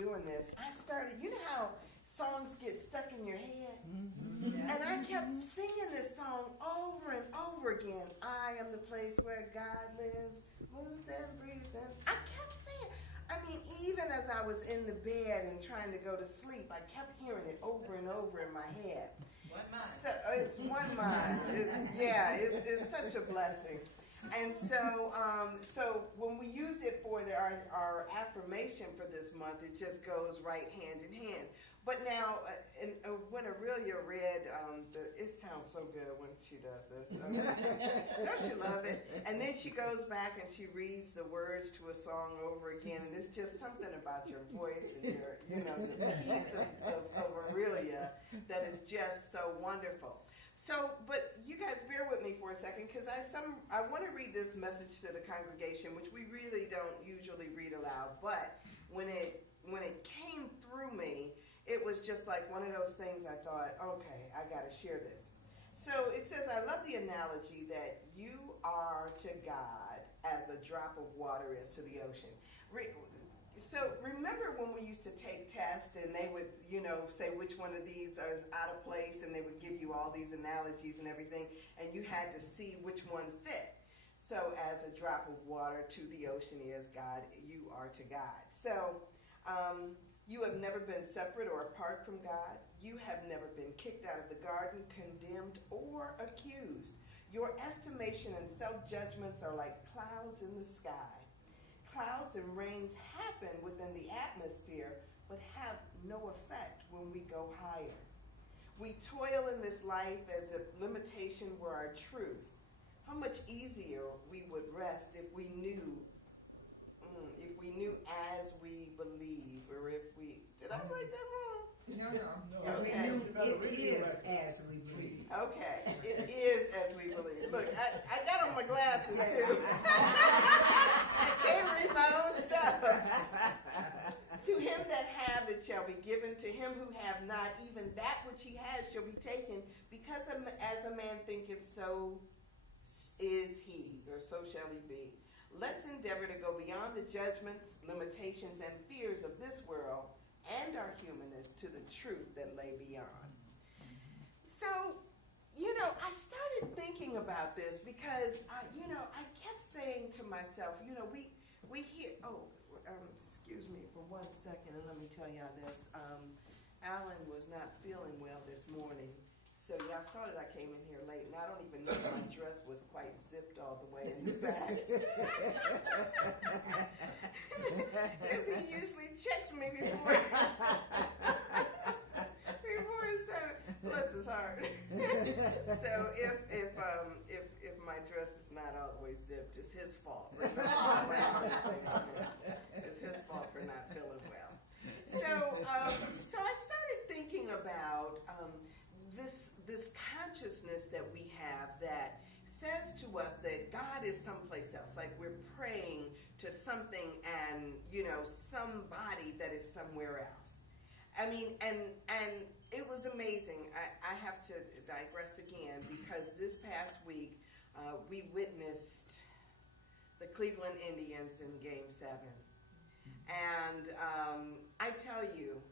doing this, I started, you know how songs get stuck in your head? Mm-hmm. And I kept singing this song over and over again. I am the place where God lives, moves and breathes. And I kept saying, I mean, even as I was in the bed and trying to go to sleep, I kept hearing it over and over in my head. One mind. So it's one mind. It's such a blessing. And so, so when we used it for our affirmation for this month, it just goes right hand in hand. But now, when Aurelia read, it sounds so good when she does this. Don't you love it? And then she goes back and she reads the words to a song over again, and it's just something about your voice and the piece of Aurelia that is just so wonderful. So, but you guys bear with me for a second, because I want to read this message to the congregation, which we really don't usually read aloud. But when it came through me, it was just like one of those things I thought, okay, I got to share this. So it says, I love the analogy that you are to God as a drop of water is to the ocean. So remember when we used to take tests and they would, say which one of these is out of place, and they would give you all these analogies and everything, and you had to see which one fit. So as a drop of water to the ocean is God, you are to God. So you have never been separate or apart from God. You have never been kicked out of the garden, condemned, or accused. Your estimation and self-judgments are like clouds in the sky. Clouds and rains happen within the atmosphere, but have no effect when we go higher. We toil in this life as if limitation were our truth. How much easier we would rest if we knew as we believe, or if we, did I write that wrong? No. Okay. It is as we believe. Okay, it is as we believe. Look, I got on my glasses too. I can't read my own stuff. To him that hath it shall be given, to him who have not, even that which he has shall be taken, because as a man thinketh, so is he, or so shall he be. Let's endeavor to go beyond the judgments, limitations, and fears of this world and our humanness to the truth that lay beyond. So, I started thinking about this because, I kept saying to myself, we hear, excuse me for 1 second, and let me tell y'all this. Alan was not feeling well this morning. So y'all saw that I came in here late, and I don't even know if my dress was quite zipped all the way in the back. Because he usually checks me before he starts. Bless his heart. So if my dress is not all the way zipped, it's his fault. It's his fault for not feeling well. So I started thinking about this consciousness that we have that says to us that God is someplace else, like we're praying to something and somebody that is somewhere else. I mean, and it was amazing. I have to digress again, because this past week we witnessed the Cleveland Indians in Game 7, and I tell you,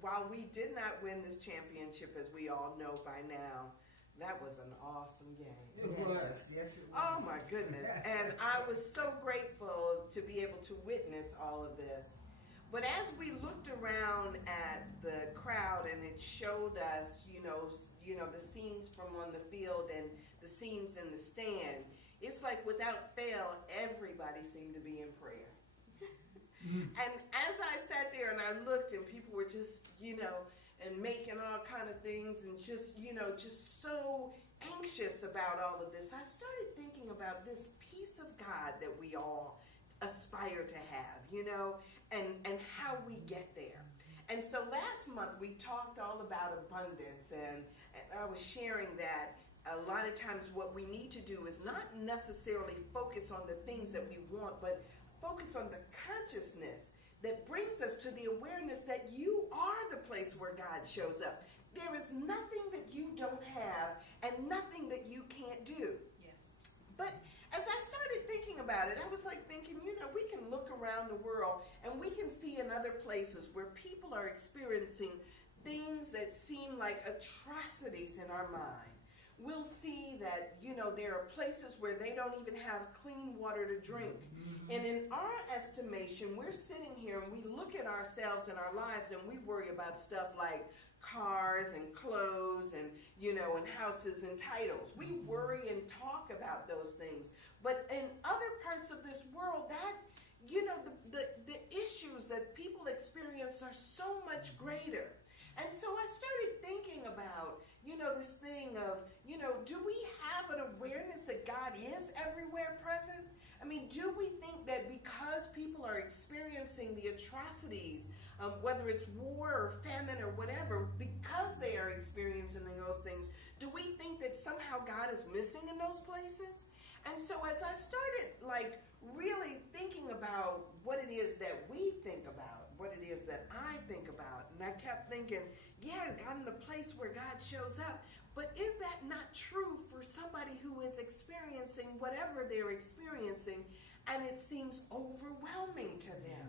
while we did not win this championship, as we all know by now, that was an awesome game. It was. Yes, it was. Oh my goodness. And I was so grateful to be able to witness all of this. But as we looked around at the crowd and it showed us, the scenes from on the field and the scenes in the stand, it's like without fail, everybody seemed to be in prayer. And as I sat there and I looked, and people were just, and making all kind of things, and just, just so anxious about all of this, I started thinking about this peace of God that we all aspire to have, and how we get there. And so last month we talked all about abundance, and I was sharing that a lot of times what we need to do is not necessarily focus on the things that we want, but focus on the consciousness that brings us to the awareness that you are the place where God shows up. There is nothing that you don't have and nothing that you can't do. Yes. But as I started started thinking about it. I was like thinking, we can look around the world and we can see in other places where people are experiencing things that seem like atrocities in our mind. We'll see that, there are places where they don't even have clean water to drink. And in our estimation, we're sitting here and we look at ourselves and our lives and we worry about stuff like cars and clothes and, and houses and titles. We worry and talk about those things. But in other parts of this world, that, the issues that people experience are so much greater. And so I started thinking about, this thing of, do we have an awareness that God is everywhere present? I mean, do we think that because people are experiencing the atrocities, whether it's war or famine or whatever, because they are experiencing those things, do we think that somehow God is missing in those places? And so as I started really thinking about what it is that we think about, what it is that I think about, and I kept thinking, yeah, God in the place where God shows up, but is that not true for somebody who is experiencing whatever they're experiencing and it seems overwhelming to them?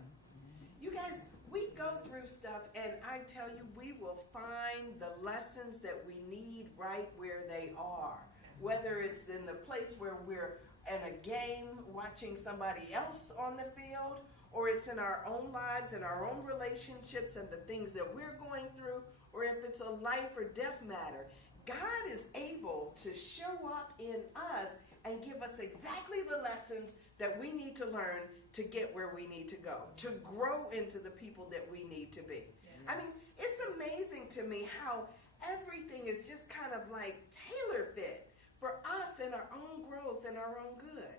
You guys, we go through stuff and I tell you, we will find the lessons that we need right where they are. Whether it's in the place where we're in a game watching somebody else on the field, or it's in our own lives and our own relationships and the things that we're going through, or if it's a life or death matter, God is able to show up in us and give us exactly the lessons that we need to learn to get where we need to go, to grow into the people that we need to be. Yes. I mean, it's amazing to me how everything is just kind of like tailor fit for us and our own growth and our own good.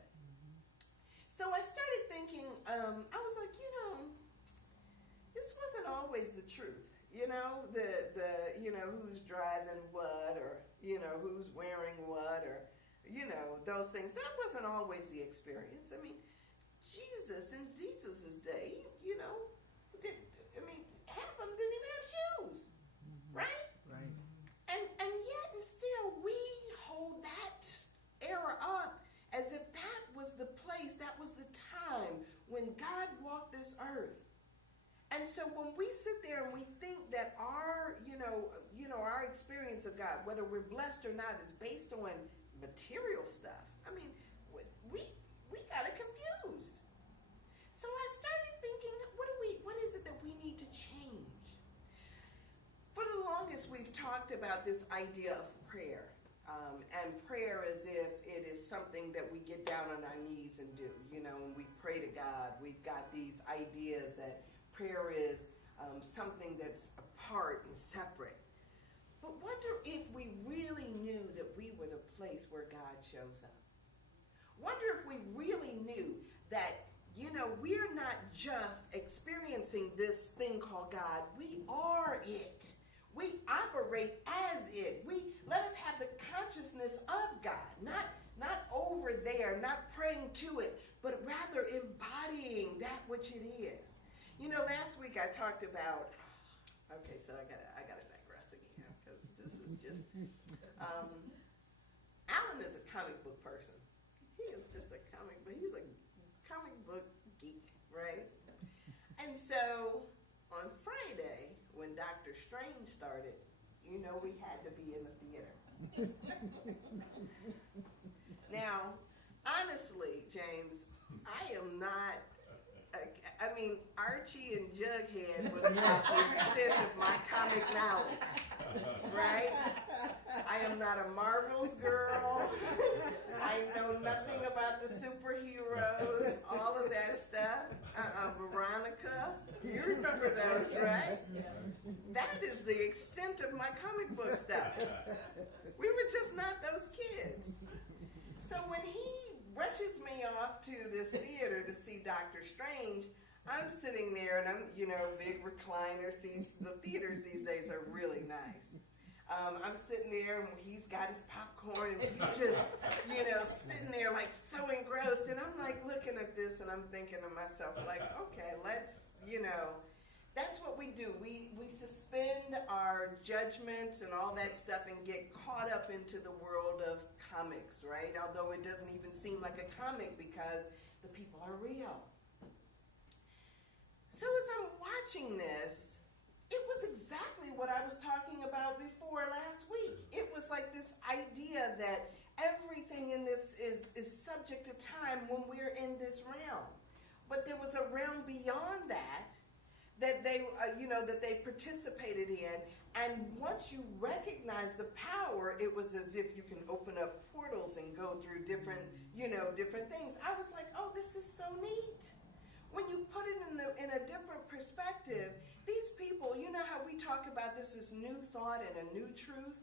So I started thinking, I was like, this wasn't always the truth. Who's driving what, or, who's wearing what, or, those things. That wasn't always the experience. I mean, Jesus in Jesus' day, half of them didn't even have shoes, right? Right. And yet and still we hold that era up as if that was the place, that was the time when God walked this earth. And so when we sit there and we think that our, our experience of God, whether we're blessed or not, is based on material stuff, I mean, we got it confused. So I started thinking, what is it that we need to change? For the longest, we've talked about this idea of prayer. And prayer as if it is something that we get down on our knees and do. When we pray to God, we've got these ideas that prayer is something that's apart and separate. But wonder if we really knew that we were the place where God shows up. Wonder if we really knew that, we're not just experiencing this thing called God. We are it. We operate as it. Let us have the consciousness of God, not over there, not praying to it, but rather embodying that which it is. Last week I talked about. Okay, so I gotta digress again because this is just. Alan is a comic book person. He is just a comic, but he's a comic book geek, right? And so on Friday, when Dr. Strange started, we had to be in the theater. Now, honestly, James, I am not, Archie and Jughead was about the extent of my comic knowledge, right? I am not a Marvel's girl. I know nothing about the superheroes, all of that stuff. Veronica, you remember those, right? That is the extent of my comic book stuff. We were just not those kids. So when he rushes me off to this theater to see Dr. Strange, I'm sitting there and I'm, big recliner seats. The theaters these days are really nice. I'm sitting there and he's got his popcorn and he's just, sitting there like so engrossed. And I'm like looking at this and I'm thinking to myself like, okay, let's, that's what we do. We suspend our judgments and all that stuff and get caught up into the world of comics, right? Although it doesn't even seem like a comic because the people are real. So as I'm watching this, it was exactly what I was talking about before last week. It was like this idea that everything in this is subject to time when we're in this realm. But there was a realm beyond that they, that they participated in. And once you recognize the power, it was as if you can open up portals and go through different things. I was like, oh, this is so neat. When you put it in a different perspective, these people, you know how we talk about this as new thought and a new truth?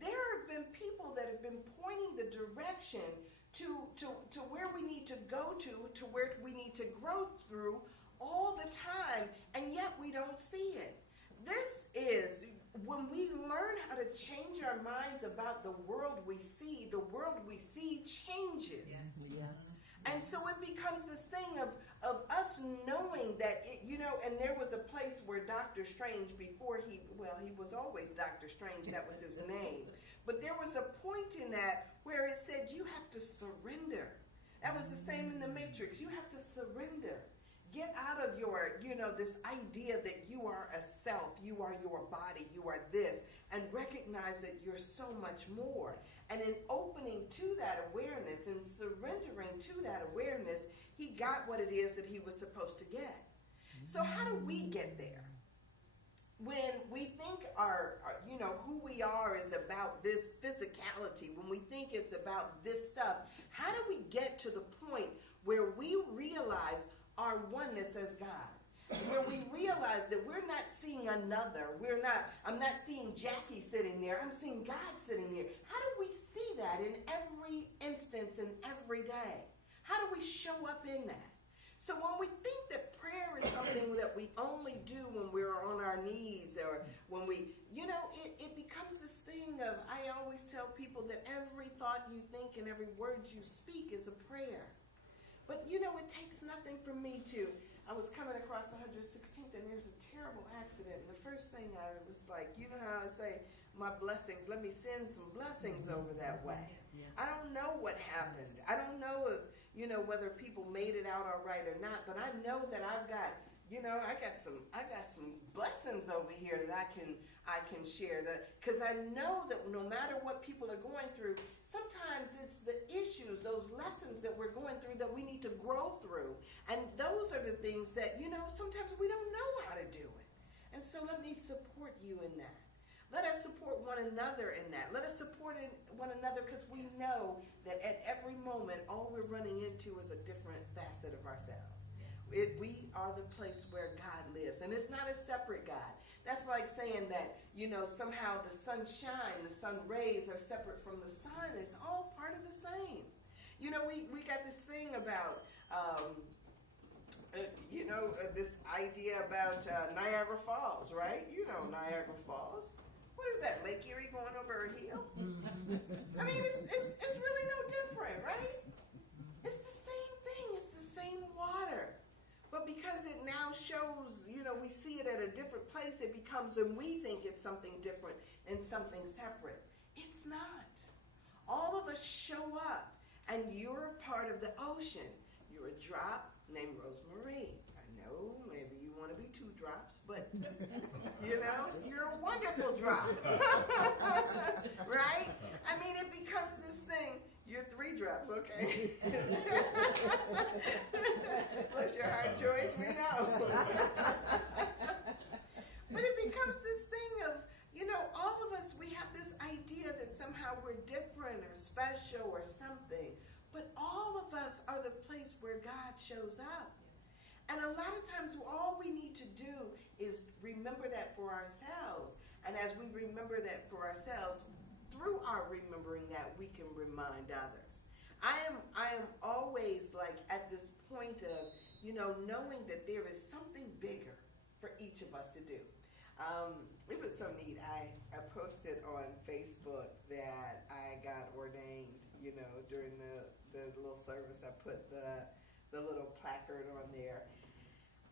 There have been people that have been pointing the direction to where we need to go to where we need to grow through all the time, and yet we don't see it. This is when we learn how to change our minds about the world we see changes. Yes. And so it becomes this thing of us knowing that, and there was a place where Dr. Strange, before he was always Dr. Strange, that was his name. But there was a point in that where it said you have to surrender. That was the same in the Matrix. You have to surrender. Get out of your, this idea that you are a self, you are your body, you are this, and recognize that you're so much more. And in opening to that awareness and surrendering to that awareness, he got what it is that he was supposed to get. So how do we get there? When we think who we are is about this physicality, when we think it's about this stuff, how do we get to the point where we realize our oneness as God? Where we realize that we're not seeing another. I'm not seeing Jackie sitting there. I'm seeing God sitting there. How do we see that in every instance and every day? How do we show up in that? So when we think that prayer is something that we only do when we're on our knees, or when we, it becomes this thing of, I always tell people that every thought you think and every word you speak is a prayer. But it takes nothing for me I was coming across 116th and there's a terrible accident. And the first thing I was like, you know how I say, my blessings, let me send some blessings over that way. Yes. I don't know what happened. I don't know if, whether people made it out all right or not, but I know that I've got, I got some blessings over here that I can share, that because I know that no matter what people are going through, sometimes it's the issues, those lessons that we're going through that we need to grow through. And those are the things that, sometimes we don't know how to do it. And so let me support you in that. Let us support one another in that. Let us support one another, because we know that at every moment, all we're running into is a different facet of ourselves. We are the place where God lives. And it's not a separate God. That's like saying that, somehow the sunshine, the sun rays are separate from the sun. It's all part of the same. We got this thing about, this idea about Niagara Falls, right? Niagara Falls. What is that, Lake Erie going over a hill? I mean, it's really no different, right? It's the same thing. It's the same water. But because it now shows, we see it at a different place, it becomes, and we think it's something different and something separate. It's not. All of us show up, and you're a part of the ocean. You're a drop named Rosemary. I know, maybe you want to be 2 drops, but, you're a wonderful drop. Right? I mean, it becomes this thing. You're 3 drops, okay? Bless your heart, Joyce, we know. But it becomes this thing of, all of us, we have this idea that somehow we're different or special or something. But all of us are the place where God shows up. And a lot of times all we need to do is remember that for ourselves. And as we remember that for ourselves, through our remembering that, we can remind others. I am always like at this point of, knowing that there is something bigger for each of us to do. It was so neat. I posted on Facebook that I got ordained, during the little service. I put the little placard on there.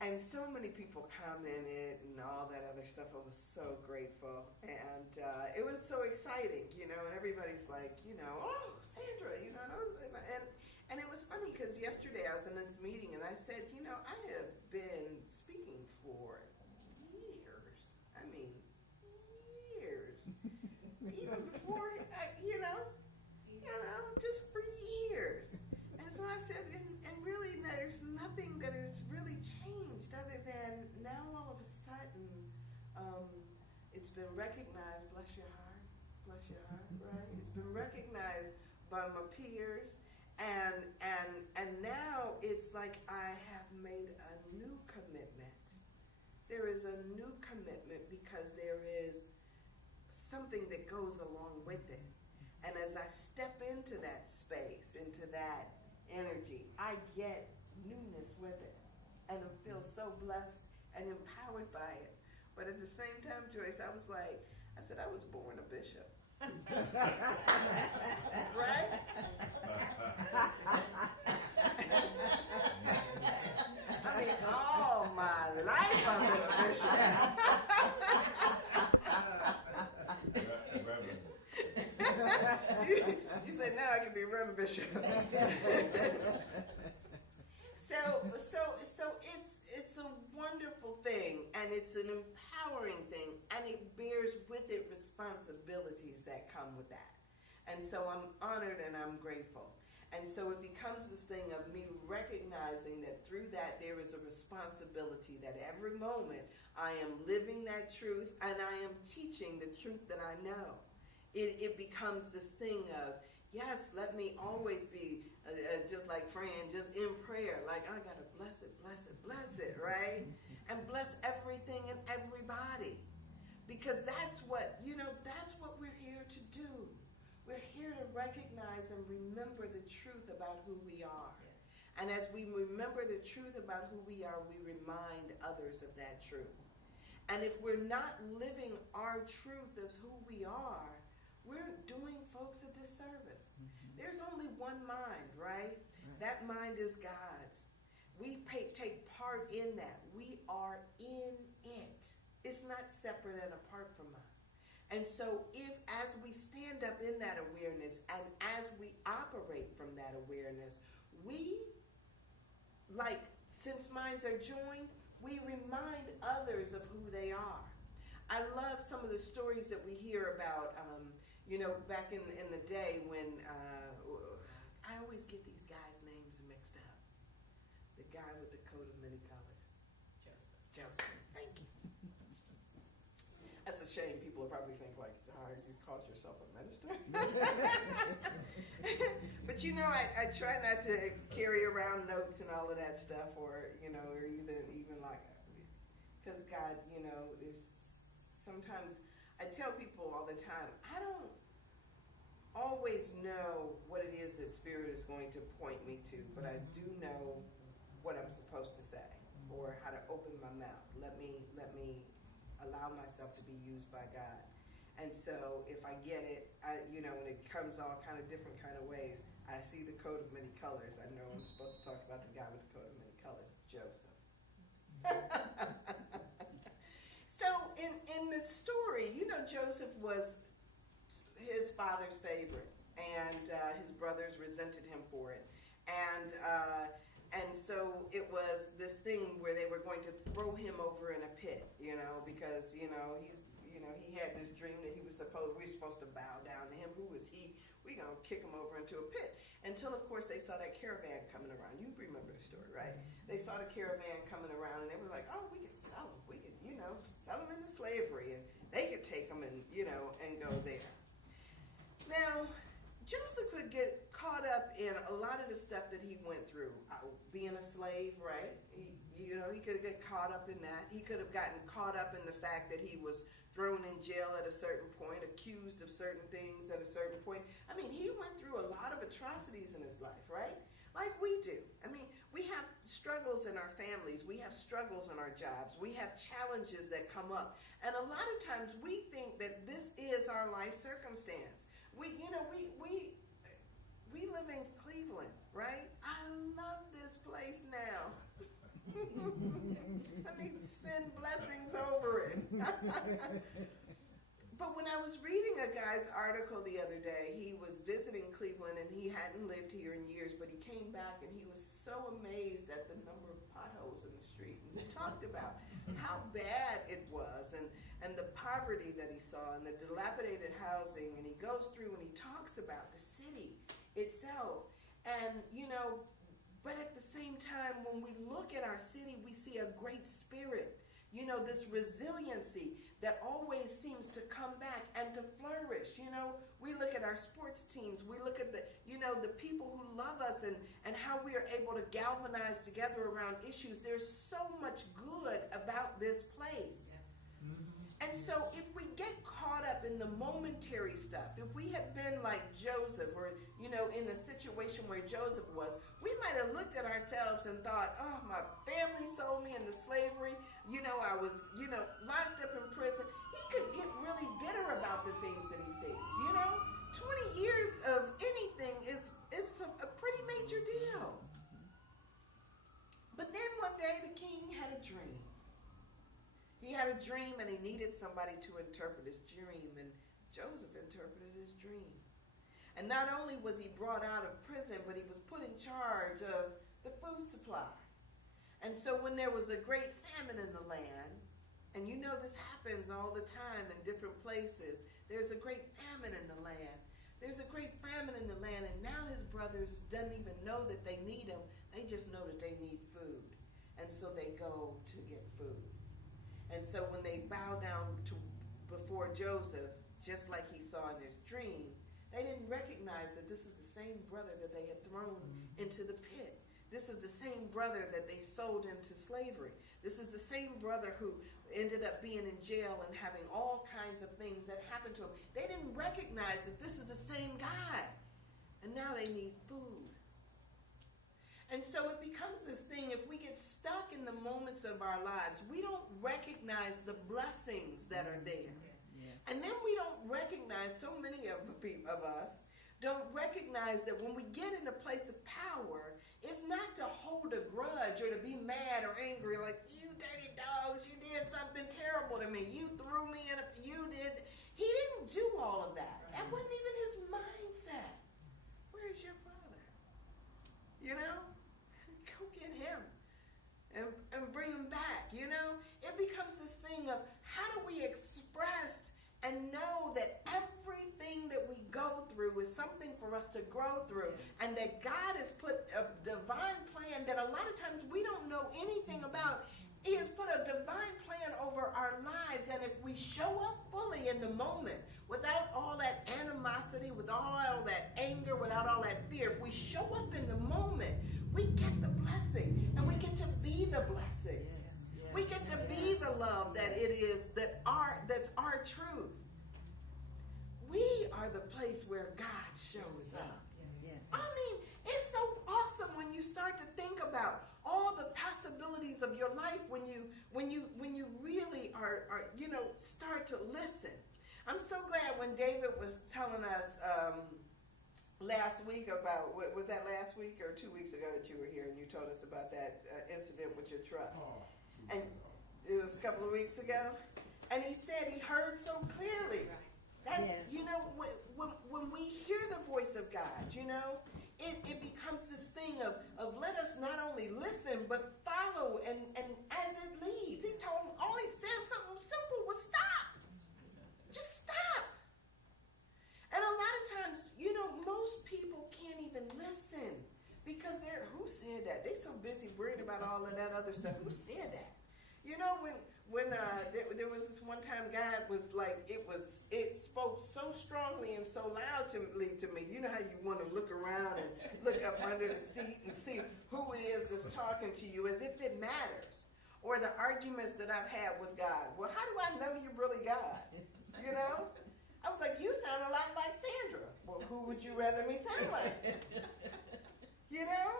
And so many people commented and all that other stuff. I was so grateful, and it was so exciting, you know. And everybody's like, you know, oh, Sandra, you know, and it was funny because yesterday I was in this meeting and I said, you know, I have been speaking for years. I mean, years, even before, just for years. And so I said, and really, there's nothing that has really changed other than now all of a sudden, it's been recognized, bless your heart, right? It's been recognized by my peers, and now it's like I have made a new commitment. There is a new commitment because there is something that goes along with it. And as I step into that space, into that energy, I get newness with it. And I feel so blessed and empowered by it. But at the same time, Joyce, I was like, I said, I was born a bishop. Right? I mean, all my life I've been a bishop. You said now I can be Reverend Bishop. So it's a wonderful thing, and it's an empowering thing, and it bears with it responsibilities that come with that. And so I'm honored and I'm grateful. And so it becomes this thing of me recognizing that through that there is a responsibility that every moment I am living that truth and I am teaching the truth that I know. It becomes this thing of, yes, let me always be just like Fran, just in prayer, like I gotta bless it, right? And bless everything and everybody. Because that's what we're here to do. We're here to recognize and remember the truth about who we are. And as we remember the truth about who we are, we remind others of that truth. And if we're not living our truth of who we are, we're doing folks a disservice. There's only one mind, right? That mind is God's. We take part in that. We are in it. It's not separate and apart from us. And so if, as we stand up in that awareness and as we operate from that awareness, we, like, since minds are joined, we remind others of who they are. I love some of the stories that we hear about, back in the day when, I always get these guys' names mixed up. The guy with the coat of many colors. Joseph, thank you. That's a shame. People will probably think like, you called yourself a minister? But I try not to carry around notes and all of that stuff, or even like, because God, is sometimes, I tell people all the time, I don't always know what it is that Spirit is going to point me to, but I do know what I'm supposed to say or how to open my mouth. Let me allow myself to be used by God. And so if I get it, and it comes all kind of different kind of ways, I see the coat of many colors. I know I'm supposed to talk about the guy with the coat of many colors, Joseph. So in the story, Joseph was his father's favorite, and his brothers resented him for it. And so it was this thing where they were going to throw him over in a pit, because, he had this dream that we're supposed to bow down to him. Who is he? We're going to kick him over into a pit. Until, of course, they saw that caravan coming around. You remember the story, right? They saw the caravan coming around, and they were like, oh, we could sell him. We could, sell him into slavery, and they could take him and go there. Now, Joseph could get caught up in a lot of the stuff that he went through, being a slave, right? He could get caught up in that. He could have gotten caught up in the fact that he was thrown in jail at a certain point, accused of certain things at a certain point. I mean, he went through a lot of atrocities in his life, right? Like we do. I mean, we have struggles in our families. We have struggles in our jobs. We have challenges that come up. And a lot of times we think that this is our life circumstance. We live in Cleveland, right? I love this place now. Let me send blessings over it. But when I was reading a guy's article the other day, he was visiting Cleveland and he hadn't lived here in years, but he came back and he was so amazed at the number of potholes in the street. And he talked about how bad it was and the poverty that he saw and the dilapidated housing. And he goes through and he talks about the city itself. And, you know, but at the same time, when we look at our city, we see a great spirit. You know, this resiliency that always seems to come back and to flourish. You know, we look at our sports teams, we look at the, you know, the people who love us and how we are able to galvanize together around issues. There's so much good about this place. And so if we get caught up in the momentary stuff, if we had been like Joseph or, you know, in a situation where Joseph was, we might have looked at ourselves and thought, oh, my family sold me into slavery. You know, I was, you know, locked up in prison. He could get really bitter about the things that he sees, you know. 20 years of anything is a pretty major deal. But then one day the king had a dream. He had a dream and he needed somebody to interpret his dream, and Joseph interpreted his dream. And not only was he brought out of prison, but he was put in charge of the food supply. And so when there was a great famine in the land, and you know this happens all the time in different places, there's a great famine in the land. There's a great famine in the land, and now his brothers doesn't even know that they need him. They just know that they need food. And so they go to get food. And so when they bow down before Joseph, just like he saw in his dream, they didn't recognize that this is the same brother that they had thrown into the pit. This is the same brother that they sold into slavery. This is the same brother who ended up being in jail and having all kinds of things that happened to him. They didn't recognize that this is the same guy. And now they need food. And so it becomes this thing, if we get stuck in the moments of our lives, we don't recognize the blessings that are there. Yes. And then we don't recognize, so many of us don't recognize that when we get in a place of power, it's not to hold a grudge or to be mad or angry like, you dirty dogs, you did something terrible to me, you threw me in you did. He didn't do all of that. That wasn't even his mindset. Where's your father? You know? Go get him and bring him back, you know? It becomes this thing of how do we express and know that everything that we go through is something for us to grow through, and that God has put a divine plan that a lot of times we don't know anything about. He has put a divine plan over our lives, and if we show up fully in the moment, without all that animosity, without all that anger, without all that fear, if we show up in the moment, we get the blessing, and we get to be the blessing. Yes. We get to be the love that it is, that's our truth. We are the place where God shows up. Yes. I mean, it's so awesome when you start to think about all the possibilities of your life when you really are you know, start to listen. I'm so glad when David was telling us last week about, was that last week or 2 weeks ago that you were here and you told us about that incident with your truck? And it was a couple of weeks ago. And he said he heard so clearly. That, yes. You know, when we hear the voice of God, you know, it becomes this thing of let us not only listen, but follow and as it leads. He told him, all he said something simple was stop. Just stop. And a lot of times, you know, most people can't even listen because who said that? They're so busy worried about all of that other stuff. Who said that? You know, when there was this one time God was like, it spoke so strongly and so loudly to me. You know how you want to look around and look up under the seat and see who it is that's talking to you as if it matters. Or the arguments that I've had with God. Well, how do I know you're really God? You know? I was like, you sound a lot like Sandra. Well, who would you rather me sound like? You know?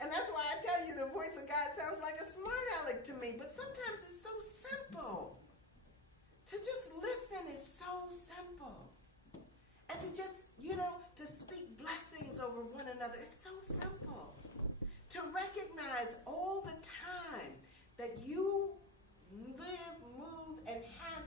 And that's why I tell you the voice of God sounds like a smart aleck to me. But sometimes it's so simple. To just listen is so simple. And to just, you know, to speak blessings over one another is so simple. To recognize all the time that you live, move, and have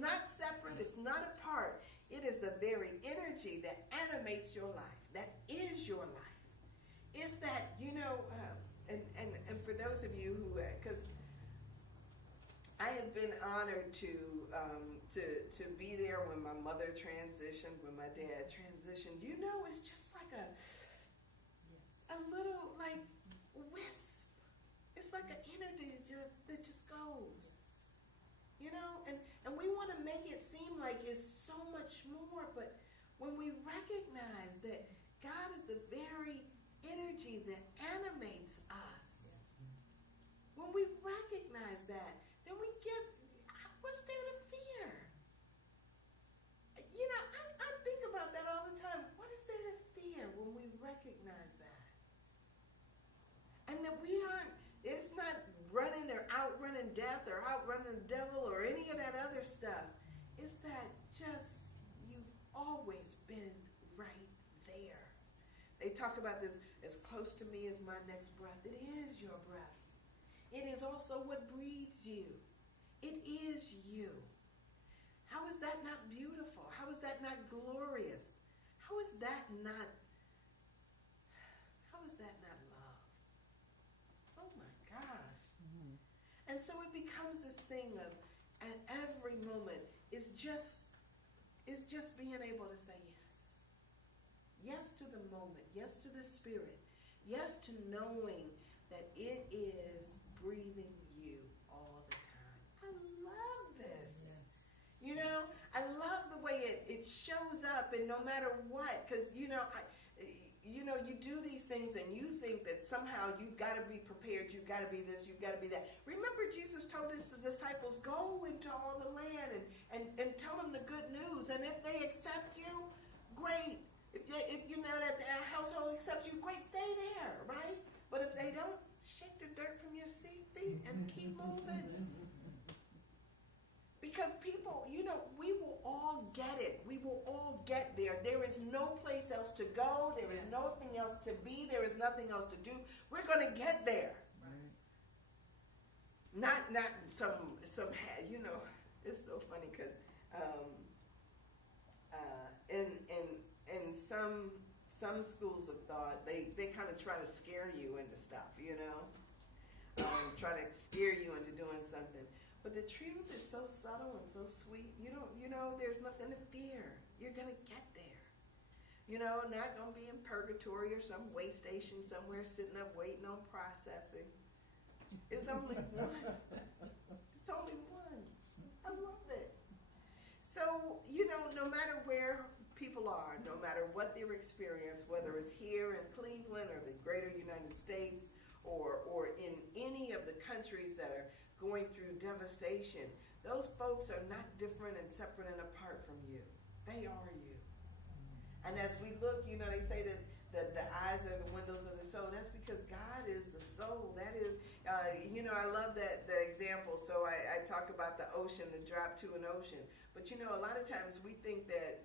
not separate. It's not apart. It is the very energy that animates your life. That is your life. It's that, and for those of you who, because I have been honored to be there when my mother transitioned, when my dad transitioned. It's just like a little like wisp. It's like an energy that just goes. And we want to make it seem like it's so much more, but when we recognize that God is the very energy that animates us, when we recognize that, then we get, what's there to fear? I think about that all the time. What is there to fear when we recognize that? And that it's not running or outrunning death or outrunning the devil or any of that other stuff. It's that just you've always been right there. They talk about this, as close to me as my next breath. It is your breath. It is also what breathes you. It is you. How is that not beautiful? How is that not glorious? How is that not love? Oh my gosh. Mm-hmm. And so it becomes this thing of, at every moment, is just being able to say yes. Yes to the moment. Yes to the Spirit. Yes to knowing that it is breathing you all the time. I love this. Yes. I love the way it shows up, and no matter what, because you do these things and you think that somehow you've got to be prepared, you've got to be this, you've got to be that. Remember, Jesus told his disciples, go into all the land and tell them the good news, and if they accept you, great. If that the household accepts you, great, stay there, right? But if they don't, shake the dirt from your feet and keep moving. Because people, we will all get it. We will all get there. There is no place else to go. There is nothing else to be. There is nothing else to do. We're going to get there. Right. Not some it's so funny because in some schools of thought, they kind of try to scare you into stuff, try to scare you into doing something. But the truth is so subtle and so sweet. There's nothing to fear. You're going to get there. Not going to be in purgatory or some way station somewhere sitting up waiting on processing. It's only one. It's only one. I love it. So, no matter where people are, no matter what their experience, whether it's here in Cleveland or the greater United States or in any of the countries that are going through devastation, those folks are not different and separate and apart from you. They are you. And as we look, they say that the eyes are the windows of the soul. That's because God is the soul. That is, I love that example. So I talk about the ocean, the drop to an ocean. But a lot of times we think that,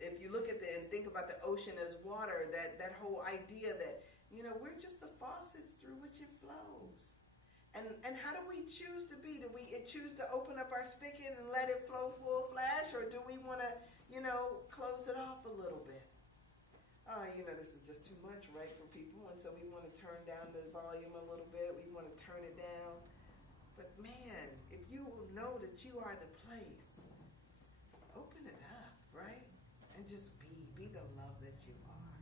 if you look at and think about the ocean as water, that whole idea that, we're just the faucets through which it flows. And how do we choose to be? Do we choose to open up our spigot and let it flow full flash, or do we want to, close it off a little bit? Oh, this is just too much, right, for people, and so we want to turn down the volume a little bit. We want to turn it down. But man, if you will know that you are the place, open it up, right, and just be the love that you are.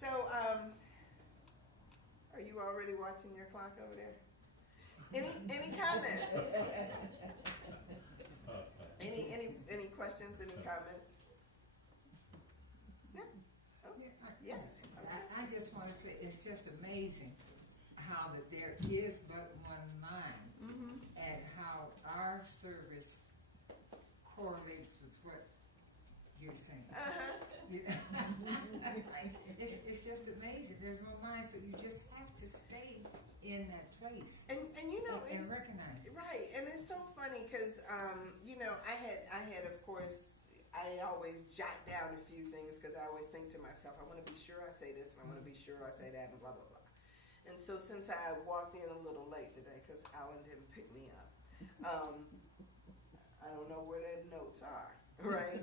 So, are you already watching your clock over there? Any comments? Any questions? Any comments? No. Oh, yes. Okay. I just want to say it's just amazing how that there is but one mind, mm-hmm. and how our service correlates with what you're saying. Uh-huh. It's just amazing. There's no mind, so you just have to stay in that place. And and recognize it. Right. And it's so funny because I had of course, I always jot down a few things because I always think to myself, I want to be sure I say this and I want to be sure I say that and blah blah blah. And so since I walked in a little late today because Alan didn't pick me up, I don't know where their notes are, right?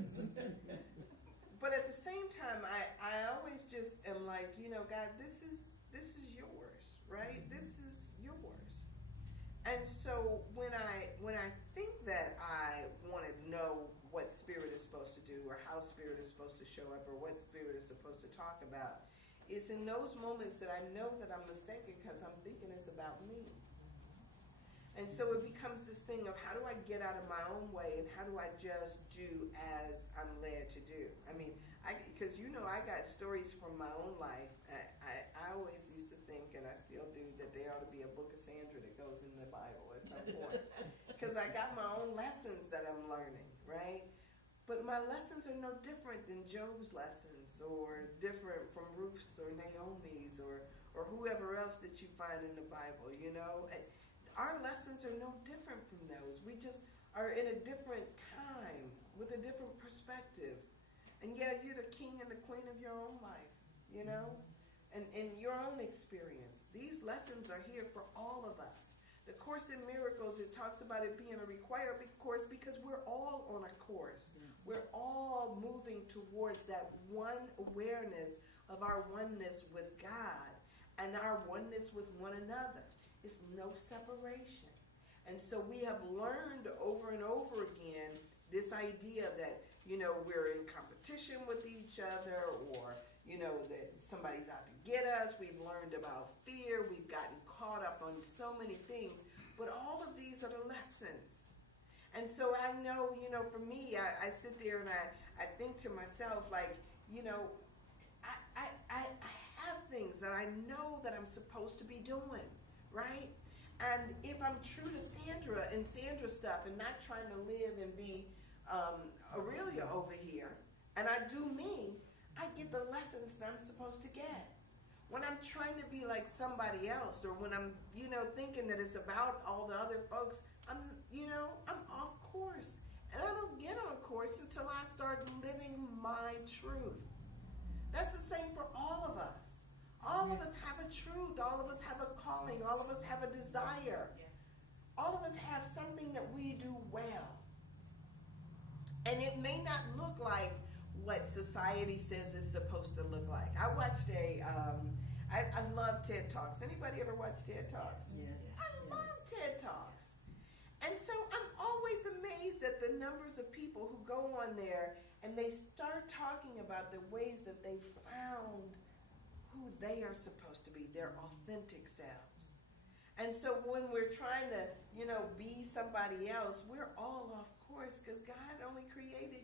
But at the same time, I always just am like, God, this is yours, right? This is yours. And so when I think that I want to know what Spirit is supposed to do, or how Spirit is supposed to show up, or what Spirit is supposed to talk about, it's in those moments that I know that I'm mistaken because I'm thinking it's about me. And so it becomes this thing of how do I get out of my own way and how do I just do as I'm led to do? I mean, because I got stories from my own life. I always used to think, and I still do, that there ought to be a book of Sandra that goes in the Bible at some point. Because I got my own lessons that I'm learning, right? But my lessons are no different than Job's lessons, or different from Ruth's or Naomi's or whoever else that you find in the Bible, And our lessons are no different from those. We just are in a different time with a different perspective. And yeah, you're the king and the queen of your own life, and in your own experience. These lessons are here for all of us. The Course in Miracles, it talks about it being a required course because we're all on a course. We're all moving towards that one awareness of our oneness with God and our oneness with one another. It's no separation. And so we have learned over and over again this idea that, we're in competition with each other, or, that somebody's out to get us. We've learned about fear. We've gotten caught up on so many things. But all of these are the lessons. And so I know, for me, I sit there and I think to myself, like, I have things that I know that I'm supposed to be doing. Right? And if I'm true to Sandra and Sandra stuff and not trying to live and be Aurelia over here, and I do me, I get the lessons that I'm supposed to get. When I'm trying to be like somebody else, or when I'm, thinking that it's about all the other folks, I'm off course. And I don't get on course until I start living my truth. That's the same for all of us. All of us have a truth. All of us have a calling. All of us have a desire. All of us have something that we do well. And it may not look like what society says it's supposed to look like. I watched I love TED Talks. Anybody ever watch TED Talks? Yes. I love TED Talks. And so I'm always amazed at the numbers of people who go on there and they start talking about the ways that they found who they are supposed to be, their authentic selves. And so when we're trying to, be somebody else, we're all off course because God only created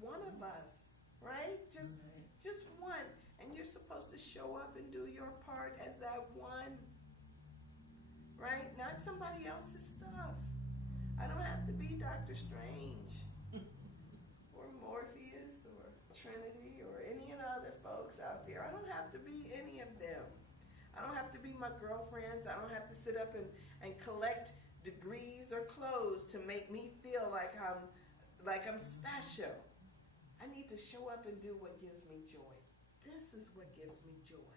one of us, right? Just one. And you're supposed to show up and do your part as that one, right? Not somebody else's stuff. I don't have to be Dr. Strange or Morpheus or Trinity or any of the other folks out there. I don't have to be any of them. I don't have to be my girlfriends. I don't have to sit up and collect degrees or clothes to make me feel like I'm special. I need to show up and do what gives me joy. This is what gives me joy.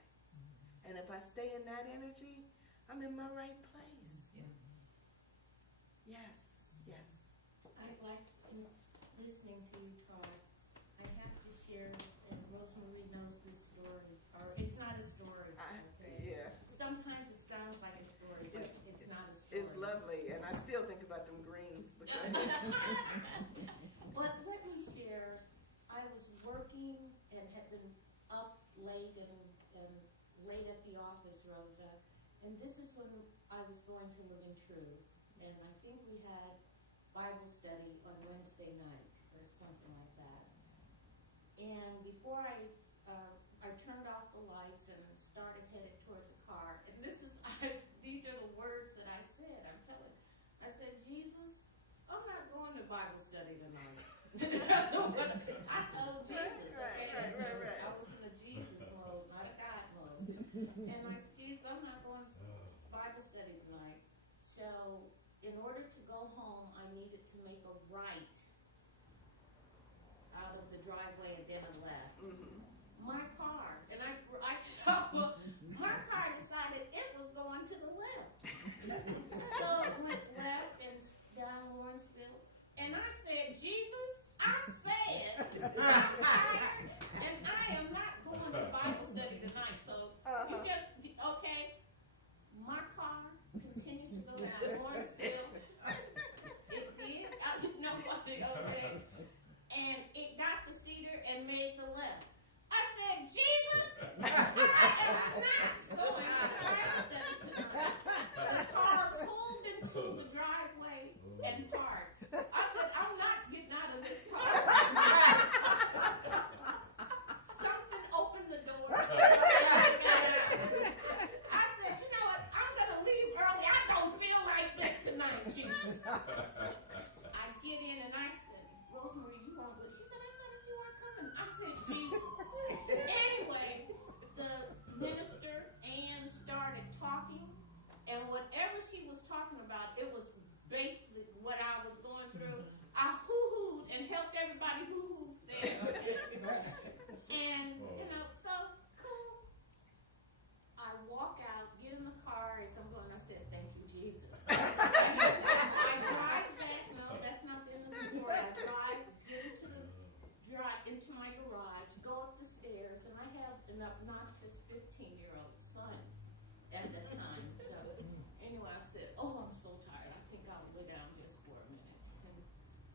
And if I stay in that energy, I'm in my right place. Yes. I like listening to you talk. I have to share, and Rosemary knows this story, or it's not a story. Yeah. Sometimes it sounds like a story, but it's not a story. It's lovely, and I still think about them greens. But let me share, I was working and had been up late and late at the office, Rosa, and this is when I was going to Live in Truth, and I think we had Bible study on Wednesday night or something like that. And before I turned off the lights and started headed toward the car, and these are the words that I said. I said, Jesus, I'm not going to Bible study tonight. I told Jesus, right. I was in a Jesus mode, not a God mode. And I said, Jesus, I'm not going to Bible study tonight. So in order to go home, I needed to make a right out of the driveway and then a left. Mm-hmm. My car, and my car decided it was going to the left. So it went left and down Lawrenceville, and I I get in and I said, Rosemary, you won't believe. She said, I thought you weren't coming. I said, Jesus. Anyway, the minister, Ann, started talking, and whatever she was talking about, it was basically what I was going through. I hoo-hooed and helped everybody hoo-hoo there. And, so cool. I walk out, get in the car, as I'm going, I said, thank you, Jesus. I drive back, no, that's not the end of the story. I drive into my garage, go up the stairs, and I have an obnoxious 15-year-old son at the time. So anyway, I said, oh, I'm so tired. I think I'll lay down just for a minute. And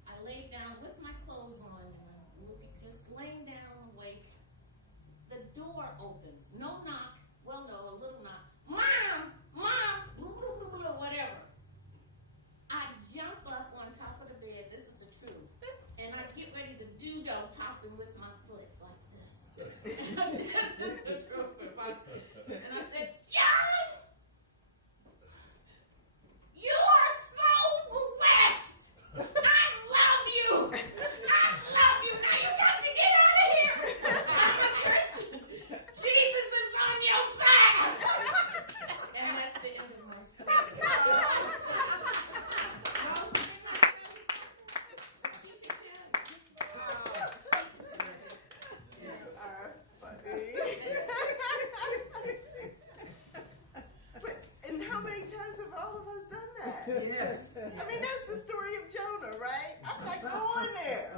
I laid down with my clothes on, and I'm looking, just laying down awake. The door opens. No knock. Well, no, a little knock. Mom! Mom! Whatever. I jump up on top of the bed. This is the truth. And I get ready to do-do topping with my foot like this. This is the truth. And I said, John! You are so blessed! I love you! I love you! Now you got to get out of here! I'm a Christian! Jesus is on your side! And that's the end of my story. You are funny. But, and how many times have all of us done that? Yes. I mean, that's the story of Jonah, right? I'm not going there.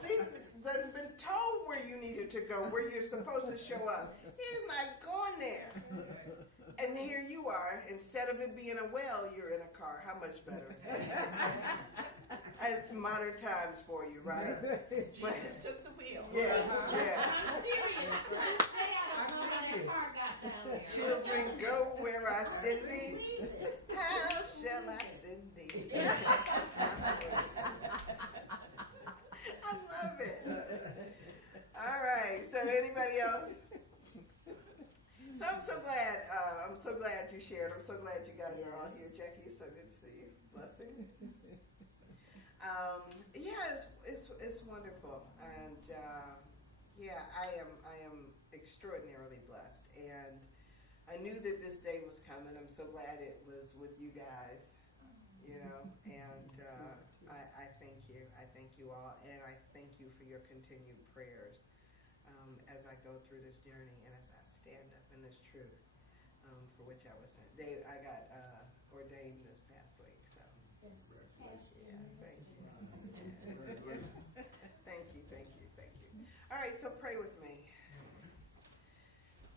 Jesus done been told where you needed to go, where you're supposed to show up. He's not going there. And here you are. Instead of it being a well, you're in a car. How much better? As modern times for you, right? Jesus took the wheel. Yeah, I'm yeah. serious. To this day, I don't know how that car got down there. Children, go where I send thee. Believe it. How shall I send thee? I love it. All right. So, anybody else? So I'm so glad. I'm so glad you shared. I'm so glad you guys are all here. Jackie, it's so good to see you. Blessings. Yeah, it's wonderful, and yeah, I am extraordinarily blessed, and I knew that this day was coming. I'm so glad it was with you guys, and I thank you. I thank you all, and I thank you for your continued prayers as I go through this journey and as I stand up in this truth for which I was sent. Dave, I got ordained this past week, so yeah, thank you. Thank you. All right, so pray with me.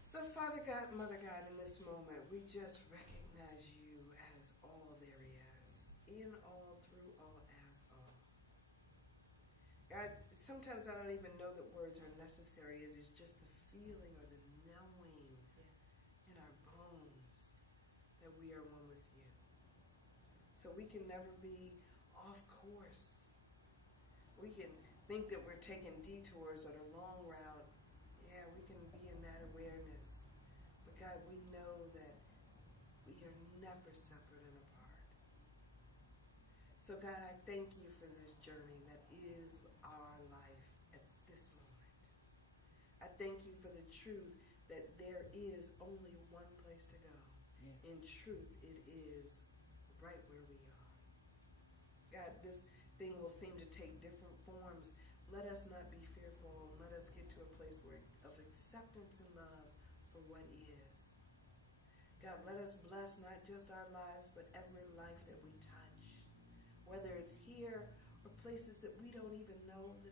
So Father God, Mother God, in this moment, we just recognize you as all there is, in all, through all, as all. God, sometimes I don't even know that words are necessary. It is just the feeling or the knowing in our bones that we are one with you. So we can never be off course. We can think that we're taking detours on a long route. Yeah, we can be in that awareness. But God, we know that we are never separate and apart. So God, I thank you for this journey that is our life at this moment. I thank you for the truth that there is only one place to go. Yeah. In truth, it is right where we are. God, this thing will seem to take different forms. Let us not be fearful. Let us get to a place of acceptance and love for what is. God, let us bless not just our lives, but every life that we touch, whether it's here or places that we don't even know the